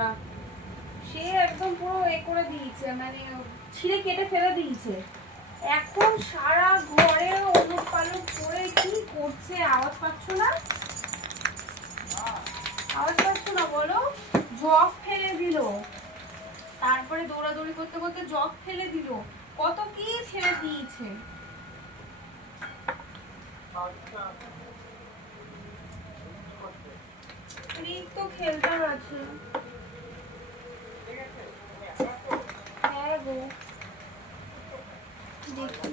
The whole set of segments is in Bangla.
না, সে একদম পুরো এ করে দিয়েছে, মানে ছিঁড়ে কেটে ফেলে দিয়েছে। এখন সারা ঘরে ওলট পালট করে কি করছে, আওয়াজ পাচ্ছ না? আওয়াজ পাচ্ছ না বলো? জগ ফেলে দিল, তারপরে দৌড়াদৌড়ি করতে করতে জগ ফেলে দিল, কত কি ছেড়ে দিয়েছে। রিক তো খেলতে আছে। হ্যাঁ গো, দেখি।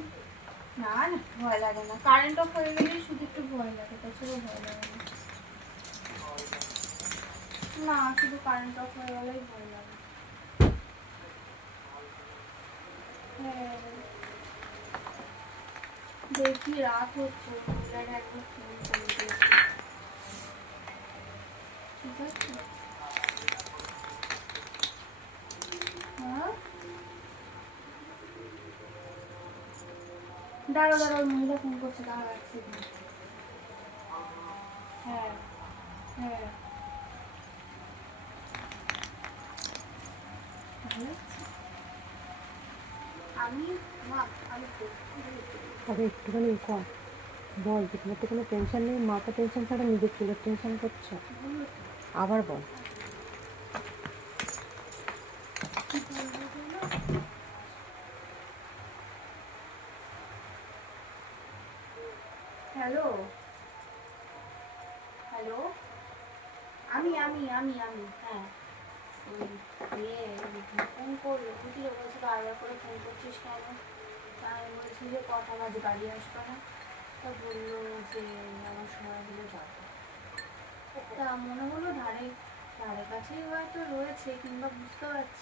না না, ভয় লাগে না, কারেন্ট অফ হয়ে গেলেই শুধু একটু ভয় লাগে, তাছাড়া ভয় লাগে না। না, শুধু কারেন্ট অফ হয়ে গেলেই ভয় লাগে। হ্যাঁ, দেখি রাত হচ্ছে, মহিলারা একবার ফোন করে দিয়েছে। ঠিক আছে। হ্যাঁ, দাঁড়াও দাঁড়াও, মহিলা ফোন করছে, দাঁড়াও এক সেকেন্ড। হ্যাঁ হ্যাঁ, ভালো আছে। আমি মা, আমি তবে একটুখানি কর, বল যে তোমার তো কোনো টেনশন নেই, মাথা টেনশন ছাড়া নিজের চুলের টেনশন করছো। আবার বল। হ্যালো হ্যালো, আমি আমি আমি আমি হ্যাঁ, ইয়ে ফোন করলো, বুঝলো, বলছে বারবার করে ফোন করছিস কেন? তা আমি বলছি যে কটা বাজে বাড়ি আসবে না? তা বললো যে আমার সময় হলে যাবো। তা মনে হলো ধারে ধারে কাছেই হয়তো রয়েছে, কিংবা বুঝতে পারছি